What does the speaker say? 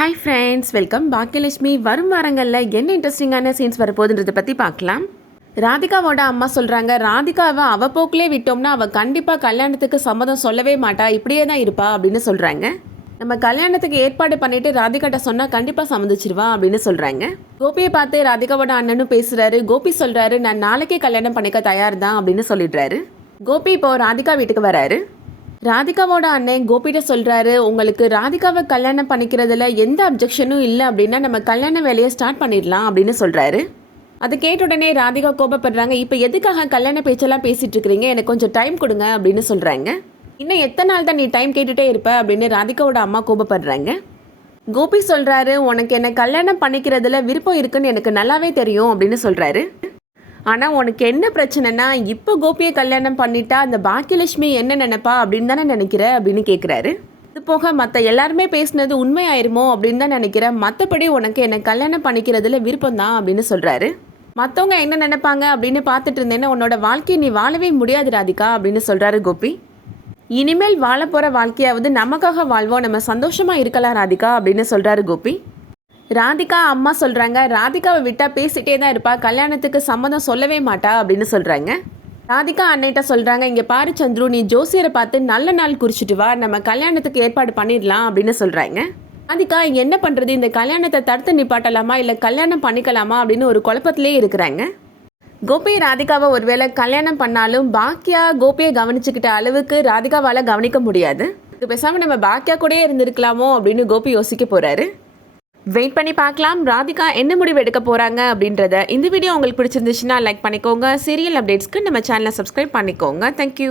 Hi friends, welcome. Baakiyalakshmi வரும் வாரங்களில் என்ன இன்ட்ரெஸ்டிங்கான சீன்ஸ் வரப்போகுதுன்றதை பற்றி பார்க்கலாம். ராதிகாவோட அம்மா சொல்கிறாங்க, ராதிகாவை அவள் போக்கிலே விட்டோம்னா அவள் கண்டிப்பாக கல்யாணத்துக்கு சம்மதம் சொல்லவே மாட்டா, இப்படியே தான் இருப்பா அப்படின்னு சொல்கிறாங்க. நம்ம கல்யாணத்துக்கு ஏற்பாடு பண்ணிவிட்டு ராதிகாட்ட சொன்னால் கண்டிப்பாக சம்மதிச்சிருவா அப்படின்னு சொல்கிறாங்க. கோபியை பார்த்து ராதிகாவோட அண்ணனும் பேசுகிறாரு. கோபி சொல்கிறாரு, நான் நாளைக்கே கல்யாணம் பண்ணிக்க தயார் தான் அப்படின்னு சொல்லிடுறாரு. கோபி இப்போது ராதிகா வீட்டுக்கு வராரு. ராதிகாவோட அண்ணன் கோபிகிட்ட சொல்கிறாரு, உங்களுக்கு ராதிகாவை கல்யாணம் பண்ணிக்கிறதுல எந்த அப்ஜெக்ஷனும் இல்லை அப்படின்னா நம்ம கல்யாண வேலையை ஸ்டார்ட் பண்ணிடலாம் அப்படின்னு சொல்கிறாரு. அது கேட்ட உடனே ராதிகா கோபப்படுறாங்க. இப்போ எதுக்காக கல்யாண பேச்செல்லாம் பேசிகிட்டு இருக்கிறீங்க, எனக்கு கொஞ்சம் டைம் கொடுங்க அப்படின்னு சொல்கிறாங்க. இன்னும் எத்தனை நாள் தான் நீ டைம் கேட்டுகிட்டே இருப்ப அப்படின்னு ராதிகாவோட அம்மா கோபப்படுறாங்க. கோபி சொல்கிறாரு, உனக்கு என்ன கல்யாணம் பண்ணிக்கிறதுல விருப்பம் இருக்குன்னு எனக்கு நல்லாவே தெரியும் அப்படின்னு சொல்கிறாரு. ஆனால் உனக்கு என்ன பிரச்சனைனா, இப்போ கோபியை கல்யாணம் பண்ணிட்டா அந்த பாக்கியலட்சுமி என்ன நினைப்பா அப்படின்னு தானே நினைக்கிற அப்படின்னு கேட்குறாரு. இது போக மற்ற எல்லாருமே பேசுனது உண்மையாயிருமோ அப்படின்னு தான் நினைக்கிறேன், மற்றபடி உனக்கு என்னை கல்யாணம் பண்ணிக்கிறதுல விருப்பம் தான் அப்படின்னு சொல்கிறாரு. மற்றவங்க என்ன நினைப்பாங்க அப்படின்னு பார்த்துட்டு இருந்தேன்னா உன்னோட வாழ்க்கையை நீ வாழவே முடியாது ராதிகா அப்படின்னு சொல்கிறாரு கோபி. இனிமேல் வாழ போகிற வாழ்க்கையாவது நமக்காக வாழ்வோம், நம்ம சந்தோஷமாக இருக்கலாம் ராதிகா அப்படின்னு சொல்கிறாரு கோபி. ராதிகா அம்மா சொல்கிறாங்க, ராதிகாவை விட்டால் பேசிகிட்டே தான் இருப்பா, கல்யாணத்துக்கு சம்மதம் சொல்லவே மாட்டா அப்படின்னு சொல்கிறாங்க. ராதிகா அன்னைகிட்ட சொல்கிறாங்க, இங்கே பாரு சந்துரு, நீ ஜோசியரை பார்த்து நல்ல நாள் குறிச்சிட்டு வா, நம்ம கல்யாணத்துக்கு ஏற்பாடு பண்ணிடலாம் அப்படின்னு சொல்கிறாங்க. ராதிகா இங்கே என்ன பண்ணுறது, இந்த கல்யாணத்தை தடுத்து நிப்பாட்டலாமா இல்லை கல்யாணம் பண்ணிக்கலாமா அப்படின்னு ஒரு குழப்பத்திலே இருக்கிறாங்க. கோபி ராதிகாவை ஒருவேளை கல்யாணம் பண்ணாலும் பாக்கியா கோபியை கவனிச்சுக்கிட்ட அளவுக்கு ராதிகாவால் கவனிக்க முடியாது. இது பேசாமல் நம்ம பாக்கியா கூட இருந்திருக்கலாமோ அப்படின்னு கோபி யோசிக்க போகிறாரு. வெயிட் பண்ணி பார்க்கலாம் ராதிகா என்ன முடிவு எடுக்க போகிறாங்க அப்படின்றத. இந்த வீடியோ உங்களுக்கு பிடிச்சிருந்துச்சுன்னா லைக் பண்ணிக்கோங்க. சீரியல் அப்டேட்ஸ்க்கு நம்ம சேனலை சப்ஸ்கிரைப் பண்ணிக்கோங்க. தேங்க்யூ.